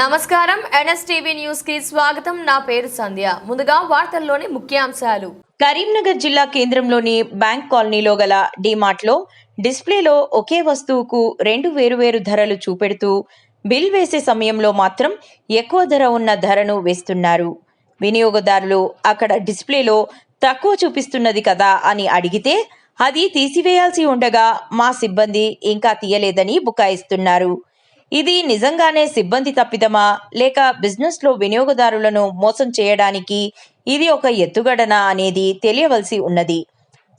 నమస్కారం. ఎన్ఎస్టీవీ న్యూస్కి స్వాగతం. నా పేరు సంధ్య. ముందుగా వార్తల్లోని ముఖ్యాంశాలు. కరీంనగర్ జిల్లా కేంద్రంలోని బ్యాంక్ కాలనీలో గల డీమార్ట్లో డిస్ప్లేలో ఒకే వస్తువుకు రెండు వేరువేరు ధరలు చూపెడుతూ బిల్ వేసే సమయంలో మాత్రం ఎక్కువ ధర ఉన్న ధరను వేస్తున్నారు. వినియోగదారులు అక్కడ డిస్ప్లేలో తక్కువ చూపిస్తున్నది కదా అని అడిగితే అది తీసివేయాల్సి ఉండగా మా సిబ్బంది ఇంకా తీయలేదని బుకాయిస్తున్నారు. ఇది నిజంగానే సిబ్బంది తప్పిదమా? లేక బిజినెస్లో వినియోగదారులను మోసం చేయడానికి ఇది ఒక ఎత్తుగడన అనేది తెలియవలసి ఉన్నది.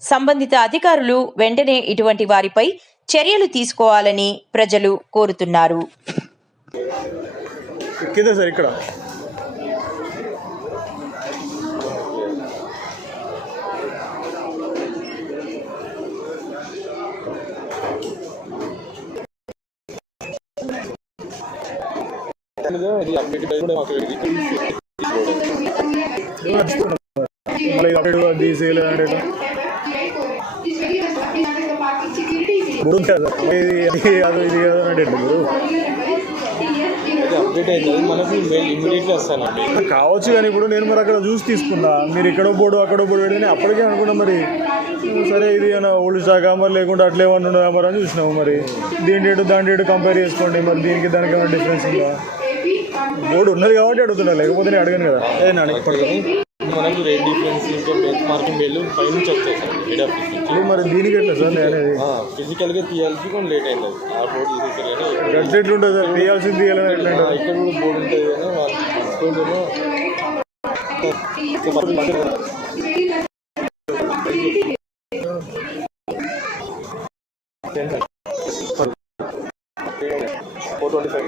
సంబంధిత అధికారులు వెంటనే ఇటువంటి వారిపై చర్యలు తీసుకోవాలని ప్రజలు కోరుతున్నారు. కింద మళ్ళీ అప్డేట్ ఇది అది ఇది కాదు అంటే అప్డేట్ మనకి మెయిల్ ఇమీడియట్లీ వస్తానండి కావచ్చు కానీ ఇప్పుడు నేను మరి అక్కడ చూసి తీసుకున్నా. మీరు ఇక్కడ బోర్డు అక్కడ బోర్డు పెడితే నేను అప్పటికే అనుకున్నా మరి. సరే ఇది ఏమైనా ఓల్డ్ స్టాక్ మరి లేకుంటే అట్లే ఏమన్నా మరి అని చూసినాము మరి. దీని డేటు దాని డేటు కంపేర్ చేసుకోండి మరి. దీనికి దానికి ఏమైనా డిఫరెన్స్ ఉందా? బోర్డు ఉన్నది కాబట్టి అడుగుతున్నా లేకపోతే నేను అడగను కదా ఏ నాన్న ఇప్పటికి మనకు రేట్ డిఫరెన్స్ ఇంకా బెంచ్ మార్కింగ్ బిల్లు పై నుంచి వస్తాయి సార్ హెడ్ ఆఫీస్ నుంచి ఇప్పుడు మరి దీనికి ఎట్లా సార్ నేను అనేది ఫిజికల్గా తీయాల్సి కొంచెం లేట్ అయింది అది. ఆ బోర్డు తీసేసారు ఉంటుంది సార్ తీయాల్సింది తీయాలని ఎట్లా? ఇక్కడ కూడా బోర్డు ఉంటుంది కానీ వాళ్ళు స్కూల్లోనూ ఫోర్ ట్వంటీ ఫైవ్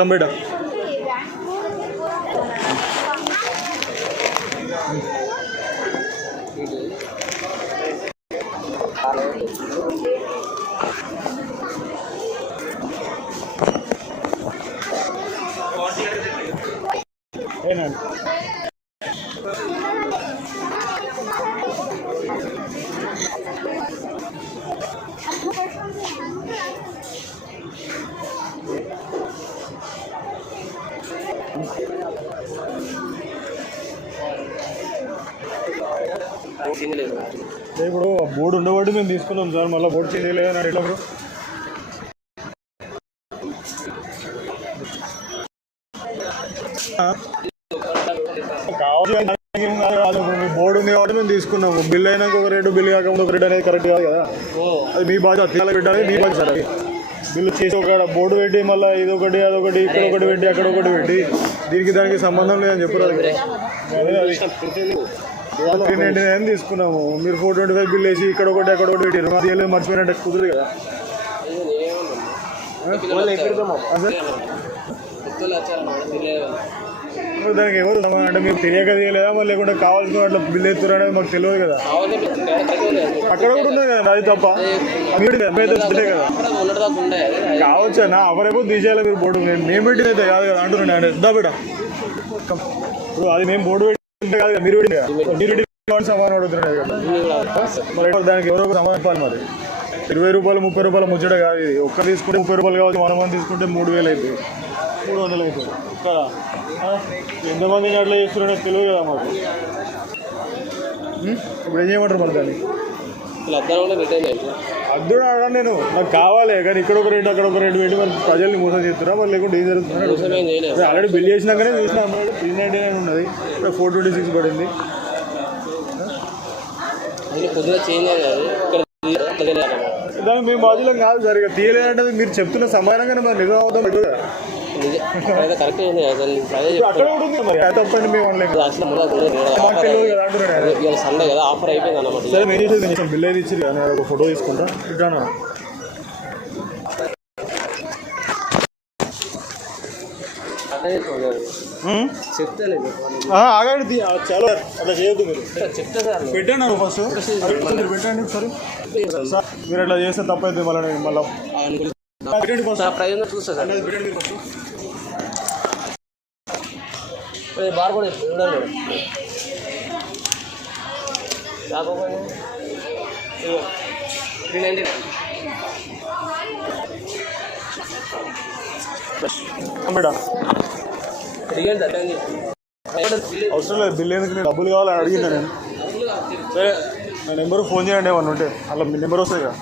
ఫోర్ ఇప్పుడు బోర్డు ఉండబట్టి మేము తీసుకున్నాం సార్. మళ్ళీ బోర్డు ఎట్లా కావాలి అని మీ బోర్డు ఉంది కాబట్టి మేము తీసుకున్నాము బిల్ అయినాక ఒక రేటు బిల్ కాకుండా ఒక రేటు అనేది కరెక్ట్ కాదు కదా అది మీ బాధ్యత తీయాలి పెట్టాలి మీ బాధ్యత సార్ అది బిల్లు చేసి ఒక బోర్డు పెట్టి మళ్ళీ ఇదొకటి అదొకటి ఇక్కడ ఒకటి పెట్టి అక్కడ ఒకటి పెట్టి దీనికి దానికి సంబంధం లేదని చెప్పరు అది నైన్ తీసుకున్నాము. మీరు ఫోర్ ట్వంటీ ఫైవ్ బిల్ వేసి ఇక్కడ ఒకటి అక్కడ ఒకటి పెట్టారు అది వెళ్ళి మర్చిపోయినట్టు కుదరదు కదా. దానికి ఎవరు అంటే మీరు తెలియక తీయలేదా? మరి లేకుంటే కావాల్సిన అట్లా బిల్ ఎత్తురు అనేది మాకు తెలియదు కదా. అక్కడ కూడా ఉన్నది కదా అది తప్ప తెలిసే కదా. కావచ్చు నా అవరేపో తీసేయాలి మీరు బోర్డు. మేము అయితే కాదు కదా అంటున్నాను అంటే దా బిడ్డ. ఇప్పుడు అది మేము బోర్డు మీరు దానికి ఎవరో ఒకరు సమాధానం మరి ఇరవై రూపాయలు ముప్పై రూపాయలు ముచ్చట కాదు ఇది ఒక్క తీసుకుంటే ముప్పై రూపాయలు కావచ్చు మనం మంది తీసుకుంటే మూడు వేలు అవుతుంది మూడు వందలు అయిపోయి కదా ఎంతమందిని అట్లా చేస్తున్నాడో తెలియదు కదా మాకు ఇప్పుడు ఏం చేయమంటారు మరి దాన్ని? అద్దుడు అడగను నేను? నాకు కావాలి. కానీ ఇక్కడ ఒక రేటు అక్కడ ఒక రేటు పెట్టి మరి ప్రజల్ని మోసం చేస్తున్నా మరి లేకుంటే ఏం జరుగుతుంది? ఆల్రెడీ బిల్ చేసినాకనే చూసినా. త్రీ నైన్టీ నైన్ ఉన్నది. ఇప్పుడు ఫోర్ ట్వంటీ సిక్స్ పడింది ఇక్కడ దానికి మేము బాధ్యులం కాదు సార్ ఇక తీయలేదంటే మీరు చెప్తున్న సమానంగానే మరి నిజం అవుతాం కరెక్ట్ ఉంది. అదే సండే కదా ఆఫర్ అయిపోయింది అన్నమాట. సరే మేము చేసేది కొంచెం బిల్ అయితే ఇచ్చి నేను ఒక ఫోటో తీసుకుంటా. ఇట్లానా ఆగండి చాలా. అట్లా చేయొద్దు మీరు. పెట్టండి నాకు ఫస్ట్. మీరు పెట్టండి సరే సార్ మీరు అట్లా చేస్తే తప్పైతే మళ్ళీ మళ్ళీ పెట్టండి ఫస్ట్. పెట్టండి ఫస్ట్. ఇది బార్ కూడా చూడాలి త్రీ నైంటీ మేడం అడిగండి అవసరం లేదు బిల్ ఎందుకు డబ్బులు కావాలని అడిగిందా నేను. సరే నా నెంబర్ ఫోన్ చేయండి ఏమన్నా ఉంటే అలా మీ నెంబర్ వస్తాయి కదా.